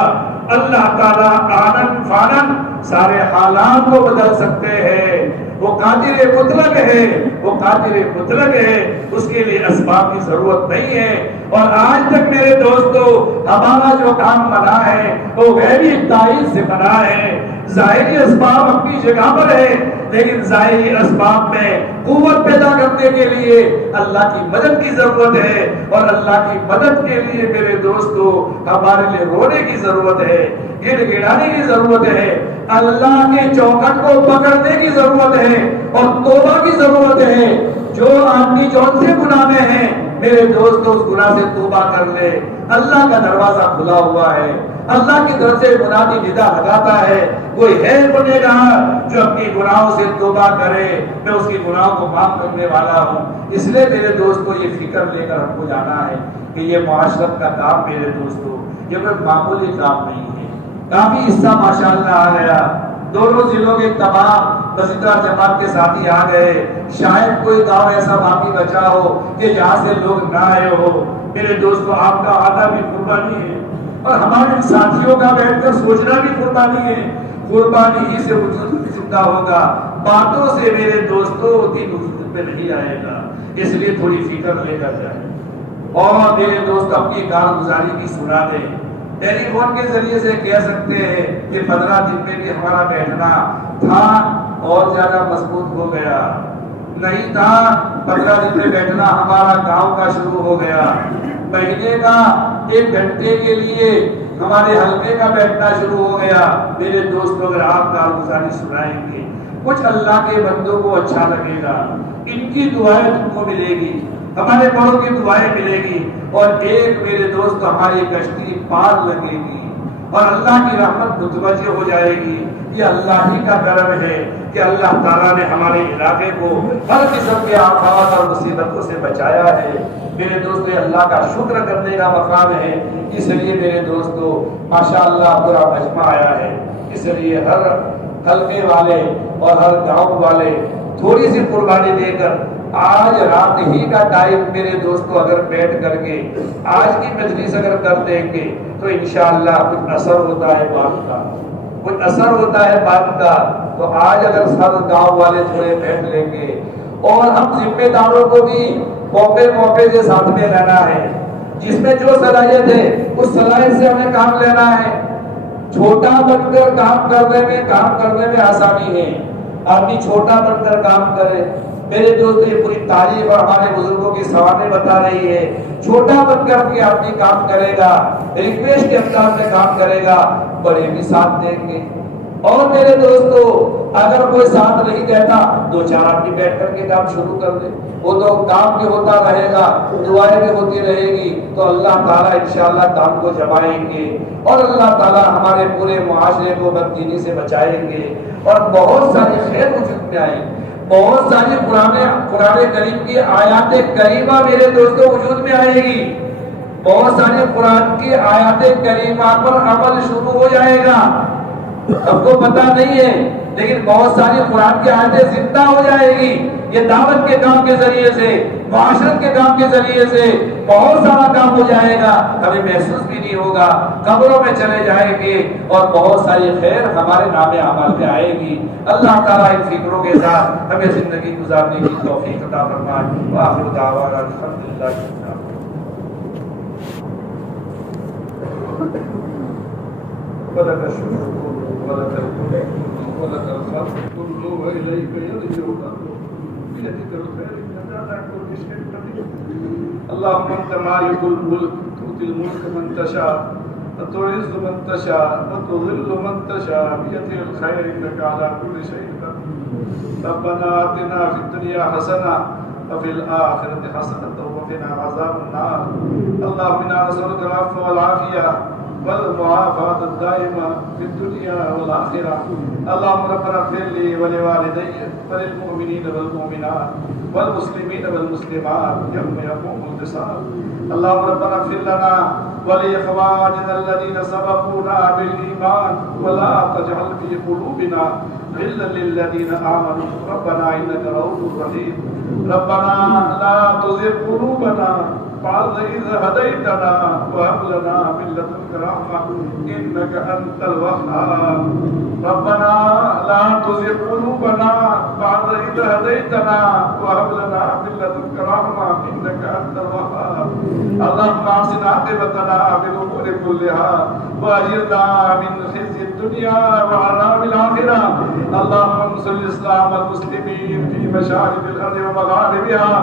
اللہ تعالیٰ آنن فانن سارے حالات کو بدل سکتے ہیں۔ وہ قادر مطلق ہے، وہ قادر مطلق ہے، اس کے لیے اسباب کی ضرورت نہیں ہے۔ اور آج تک میرے دوستو ہمارا جو کام بنا ہے وہ غیبی تائید سے بنا ہے۔ ظاہری اسباب اپنی جگہ پر ہے، لیکن ظاہری اسباب میں قوت پیدا کرنے کے لیے اللہ کی مدد کی ضرورت ہے، اور اللہ کی مدد کے لیے میرے دوستو ہمارے لیے رونے کی ضرورت ہے، گر گڑانے کی ضرورت ہے، اللہ کے چوکھٹ کو پکڑنے کی ضرورت ہے اور توبہ کی ضرورت ہے۔ جو آدمی جون سے گناہ میں ہے میرے دوستو اس گناہ سے توبہ کر لے، اللہ کا دروازہ کھلا ہوا ہے، اللہ کی طرف سے منادی ندا لگاتا ہے، کوئی ہے بنے گا جو اپنی گناہوں سے توبہ کرے، میں اس کی گناہوں کو معاف کرنے والا ہوں۔ اس لیے میرے دوستو یہ فکر لے کر ہم کو جانا ہے کہ یہ معاشرت کا کام میرے دوستو یہ کوئی معمولی کام نہیں ہے۔ کافی حصہ ماشاءاللہ آ گیا، دونوں ضلعوں کے تمام بزدار جماعت کے ساتھی آ گئے، شاید کوئی گاؤں ایسا باقی بچا ہو کہ یہاں سے لوگ نہ آئے ہو۔ میرے دوستو آپ کا آنا بھی قربانی ہے، اور ہمارے ساتھیوں کا بیٹھ کر سوچنا بھی قربانی ہے۔ قربانی ہی سے وجود زندہ ہوگا، باتوں سے میرے دوستو دین وجود میں نہیں آئے گا۔ اس لیے تھوڑی فکر لے کر جائیں، اور میرے دوست اپنی کارگزاری کی سنا دیں۔ ٹیلی فون کے ذریعے سے کہہ سکتے ہیں کہ 15 دن میں بھی ہمارا بیٹھنا تھا اور زیادہ مضبوط ہو گیا، نہیں تھا 15 دن میں بیٹھنا ہمارا گاؤں کا شروع ہو گیا، مہینے کا 1 گھنٹے کے لیے ہمارے حلقے کا بیٹھنا شروع ہو گیا۔ میرے دوستوں اگر آپ کارگزاری سنائیں گے کچھ اللہ کے بندوں کو اچھا لگے گا، ان کی دعائیں تم کو ملے گی، ہمارے بڑوں کی دعائیں ملے گی، اور ایک میرے دوست ہماری کشتی پار لگے گی اور اللہ کی رحمت متوجہ ہو جائے گی۔ یہ اللہ ہی کا کرم ہے کہ اللہ تعالیٰ نے ہمارے علاقے کو ہر قسم کے آفات اور مصیبتوں سے بچایا ہے۔ میرے دوستو یہ اللہ کا شکر کرنے کا مقام ہے۔ اس لیے میرے دوستو ماشاءاللہ پورا مجمع آیا ہے، اس لیے ہر حلقے والے اور ہر گاؤں والے تھوڑی سی قربانی دے کر آج رات ہی کا ٹائم میرے دوستو اگر بیٹھ کر کے آج کی مجلس اگر کر دیں گے تو انشاءاللہ کچھ اثر ہوتا ہے بات کا، کچھ اثر ہوتا ہے بات کا۔ تو آج اگر سب گاؤں والے تھوڑے بیٹھ لیں گے، اور ہم ذمہ داروں کو بھی موقع سے ساتھ میں رہنا ہے، جس میں جو صلاحیت ہے اس صلاحیت سے ہمیں کام لینا ہے۔ چھوٹا بن کر کام کرنے میں آسانی ہے، آدمی چھوٹا بن کر کام کرے۔ میرے دوست یہ پوری تاریخ اور ہمارے بزرگوں کی سوانح بتا رہی ہے، چھوٹا بن کر کے آدمی کام کرے گا، ریکویسٹ کے انداز میں کام کرے گا، بڑے بھی ساتھ دیں گے۔ اور میرے دوستو اگر کوئی ساتھ نہیں دیتا 2-4 آدمی بیٹھ کر کے کام شروع کر دے، وہ تو کام بھی ہوتا رہے گا، دعائیں بھی ہوتی رہے گی، تو اللہ تعالیٰ انشاءاللہ کام کو جمائیں گے، اور اللہ تعالیٰ ہمارے پورے معاشرے کو بددینی سے بچائیں گے، اور بہت ساری خیر وجود میں آئیں گے۔ بہت ساری قرآن کریم کی آیات کریمہ میرے دوستوں وجود میں آئے گی، بہت ساری قرآن کی آیات کریمہ پر عمل شروع ہو جائے گا. سب کو پتہ نہیں ہے لیکن بہت ساری قرآن کی آیتیں زندہ ہو جائے گی. یہ دعوت کے کام کے ذریعے سے، معاشرت کے کام کے ذریعے سے بہت سارا کام ہو جائے گا، کبھی محسوس بھی نہیں ہوگا. قبروں میں چلے جائیں گے اور بہت ساری خیر ہمارے نام اعمال میں آئے گی. اللہ تعالیٰ ان فکروں کے ساتھ ہمیں زندگی گزارنے کی توفیق عطا فرمائے. وآخر دعوانا الحمدللہ. ولك الشكر ولك الحمد ولك الخلق كله وإليك يرجع الأمر بيدك الخير إنك على كل شيء قدير. اللهم أنت مالك الملك تؤتي الملك من تشاء وتعز من تشاء وتذل من تشاء بيدك الخير إنك على كل شيء قدير. ربنا آتنا في الدنيا حسنة وفي الآخرة حسنة وقنا عذاب النار. اللهم إنا نسألك العفو والعافية والمعافاة الدائمة في الدنيا والآخرة. اللهم ربنا اغفر لي ولوالدي وللمؤمنين والمؤمنات والمسلمين والمسلمات يوم يقوم الحساب. اللهم ربنا اغفر لنا ولإخواننا الذين سبقونا بالإيمان ولا تجعل في قلوبنا غلا للذين آمنوا ربنا إنك رؤوف رحيم. ربنا لا تزغ قلوبنا بعد إذ هديتنا وهب لنا من لدنك رحمة إنك أنت الوهاب. ربنا لا تزغ قلوبنا بعد إذ هديتنا وهب لنا من لدنك رحمة إنك أنت الوهاب. اللهم أحسن عاقبتنا في الأمور كلها وأجرنا من خزي الدنيا وعذاب الآخرة. اللهم انصر الإسلام والمسلمين في مشارق الأرض ومغاربها.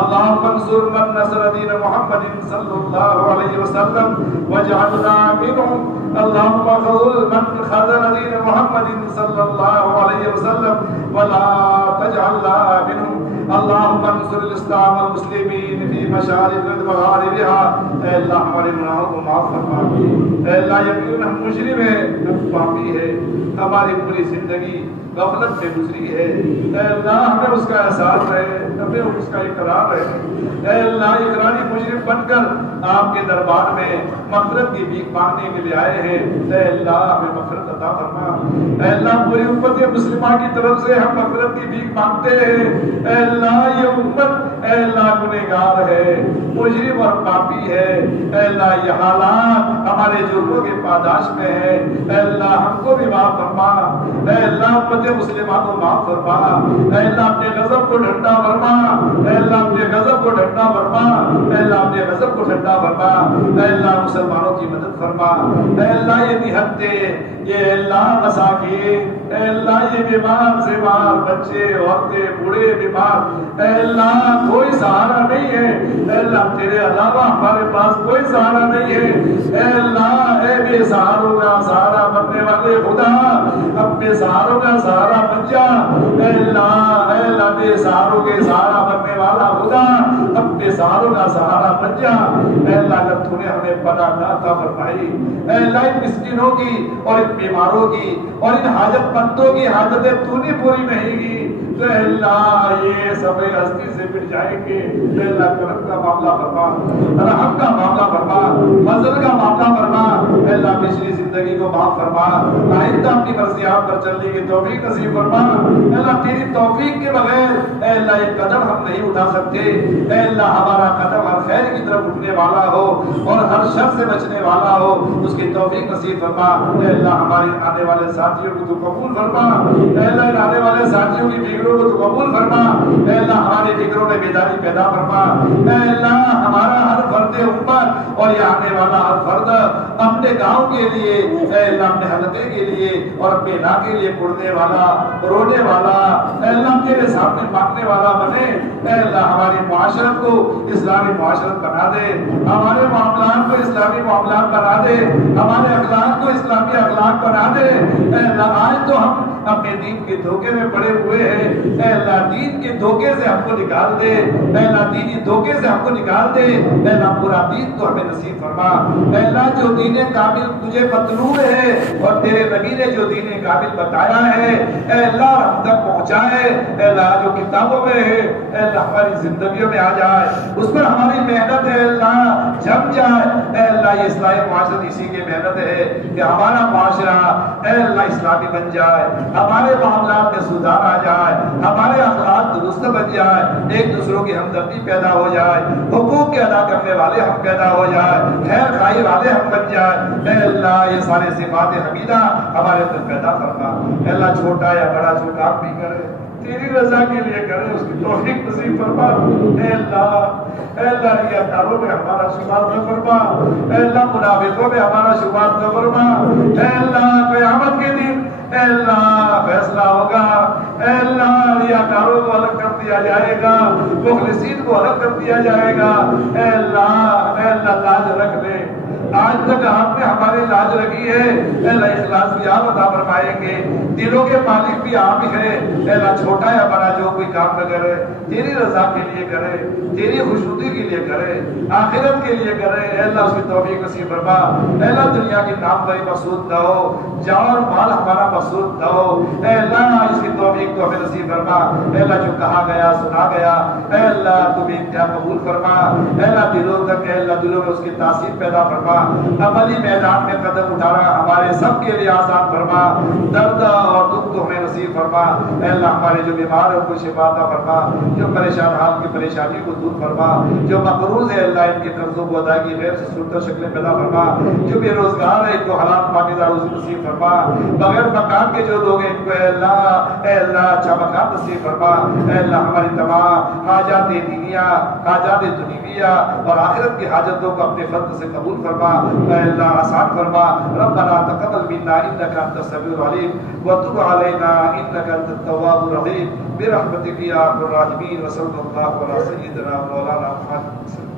اللهم انصر من نصر دين محمد صلى الله عليه وسلم واجعلنا منهم. اللهم خذل من خذل دين محمد صلى الله عليه وسلم ولا تجعلنا منهم. اللهم انصر الاسلام والمسلمین فی مشارق مغاربها. اے اللہ ہمارے گناہوں کو معاف فرما. اے اللہ یقیناً ہم مجرم ہیں، ہم پاپی ہیں، ہماری پوری زندگی غفلت میں گزری ہے. اے اللہ ہمیں اس کا احساس ہے، ہمیں اس کا اقرار ہے. اے اللہ اقراری مجرم بن کر آپ کے دربار میں مغفرت کی بھیک مانگنے کے لیے آئے ہیں. اے اللہ ہمیں مغفرت عطا فرما. اے اللہ پوری امت مسلمہ کی طرف سے ہم مغفرت کی بھیک مانگتے ہیں. اے اللہ یہ امت اے اللہ گنہگار ہے، مجرم اور پاپی ہے. اے اللہ یہ حالات ہمارے جرموں کے پاداش میں ہے. اے اللہ ہم کو بھی معاف فرما. اے اللہ امت مسلمہ کو معاف فرما. اے اللہ اپنے غضب کو ٹھنڈا فرما. اے اللہ اپنے غضب کو ٹھنڈا فرما. اے اللہ اپنے غضب کو ٹھنڈا فرما. اے اللہ مسلمانوں کی مدد فرما. اے اللہ یہ نہتے، یہ اللہ مساکین، اے اللہ یہ بیمار زیمار بچے عورتیں بوڑھے بیمار، اے اللہ کوئی سہارا نہیں ہے. اے اللہ تیرے علاوہ ہمارے پاس کوئی سہارا نہیں ہے. اے اللہ اے بے سہاروں کا سہارا بننے والے خدا، اپنے سہاروں کا سہارا بن جا. اے اللہ بے سہاروں کے سہارا بننے والا خدا، اپنے سہاروں کا سہارا بن جا. اے اللہ اگر تو نے ہمیں پناہ نہ عطا فرمائی، اے اللہ ان مسکینوں کی اور ان بیماروں کی اور ان حاجت مندوں کی حاجتیں تو نے پوری نہیں کی، تو اے اللہ یہ سب ہستی سے مٹ جائیں گے. اے اللہ کرم کا معاملہ فرما، رحم کا معاملہ فرما، فضل کا معاملہ فرما. اے اللہ پچھلی زندگی کو معاف فرما. آئندہ اپنی مرضیات پر چلنے کی توفیق نصیب فرما. اے اللہ تیری توفیق کے بغیر اے اللہ یہ قدم ہم نہیں اٹھا سکتے. اے اللہ ہمارا قدم ہر خیر کی طرف اٹھنے والا ہو اور ہر شر سے بچنے والا ہو، اس کی توفیق نصیب فرما. اے اللہ ہمارے آنے والے ساتھیوں کو تو قبول فرما. اے اللہ آنے والے ساتھیوں کی فکروں کو تو قبول فرما. اے اللہ ہمارے فکروں میں بیداری پیدا فرما. اے اللہ ہمارا ہر فرد امت اور یہ آنے والا ہر فرد اپنے گاؤں کے لیے، اے اللہ اپنے حلقے کے لیے اور اپنے علاقے کے لیے پڑھنے والا، رونے والا، اے اللہ تیرے سامنے مانگنے والا بنے. اے اللہ ہماری معاشرت کو اسلامی معاشرت بنا دے، ہمارے معاملات کو اسلامی معاملات بنا دے، ہمارے اخلاق کو اسلامی اخلاق بنا دے. اے اللہ آج تو ہم اپنے دین کے دھوکے میں پڑے ہوئے ہیں، اے اللہ دین کے دھوکے سے ہم کو نکال دے، اے اللہ دینی دھوکے سے ہم کو نکال دے، اے اللہ پورا دین تو ہمیں نصیب فرما، اے اللہ جو دین کامل تجھے مطلوب ہے اور تیرے نبی نے جو دین کامل بتایا ہے اے اللہ ہم تک پہنچائے، اے اللہ جو کتابوں میں ہے اے اللہ ہماری زندگیوں میں آ جائے، اس پر ہماری محنت ہے اللہ جم جائے، اے اللہ یہ اصلاح معاشرت اسی کی محنت ہے کہ ہمارا معاشرہ اے اللہ اسلامی بن جائے، ہمارے معاملات میں سدھار آ جائے، ہمارے اخلاق درست بن جائے، ایک دوسروں کی ہمدردی پیدا ہو جائے، حقوق کے ادا کرنے والے ہم پیدا ہو جائے، خیر خواہی والے ہم بن جائے، اے اللہ یہ سارے صفات حمیدہ ہمارے اندر پیدا کرنا، اے اللہ چھوٹا یا بڑا جو کام بھی کرے تیری رضا کے لیے کرے، اس کی توفیق نصیب فرما، اے اللہ ریاکاروں میں ہمارا شمار نہ فرما، اے اللہ منافقوں میں ہمارا شمار نہ فرما، اے اللہ قیامت کے دن اے اللہ فیصلہ ہوگا، اے اللہ ریاکاروں کو الگ کر دیا جائے گا، مخلصین کو الگ کر دیا جائے گا، اے اللہ لاج رکھ لے، آج تک آپ نے ہماری لاج رکھی ہے، اے اللہ اخلاص بھی آپ عطا فرمائیں گے، دلوں کے مالک بھی آپ ہی ہیں، اے اللہ چھوٹا یا بڑا جو کوئی کام نہ کرے تیری رضا کے لیے کرے، تیری خوشنودی کے لیے کرے، آخرت کے لیے کرے، اے اللہ اس کی توفیق نصیب فرما، اے اللہ دنیا کی نام بری مقصود نہ ہو، جان اور مال ہمارا مقصود نہ ہو، اے اللہ اس کی توفیق تو ہمیں نصیب فرما، اے اللہ جو کہا گیا سنا گیا اے اللہ تو بھی انتہا قبول فرما، اے اللہ دلوں تک اے اللہ دلوں میں اس کی تاثیر پیدا فرما، عملی میدان میں قدم اٹھانا ہمارے سب کے لیے آسان فرما، درد اور دکھ تو ہمیں نصیب فرما، اے اللہ ہمارے جو بیمار ہیں کو شفا عطا فرما، جو پریشان حال کی پریشانی کو دور فرما، جو مقروض ہے اللہ ان کے قرضوں کو ادائیگی غیر سے صورت و شکلیں پیدا فرما، جو بے روزگار ہے ان کو حلال پاکیزہ روزی نصیب فرما، بغیر مکان کے جو لوگ ہیں ان کو اے اللہ اچھا مکان نصیب فرما، اے اللہ ہماری تمام حاجات دینیہ حاجات دنیویہ اور آخرت کی حاجتوں کو اپنے فضل سے قبول فرما، اے اللہ آسان فرما، ربنا تقبل منا انك انت السميع العليم وتب علينا انك انت التواب الرحيم برحمتك يا ارحم الراحمين وصلى الله على سيدنا مولانا محمد وسلم.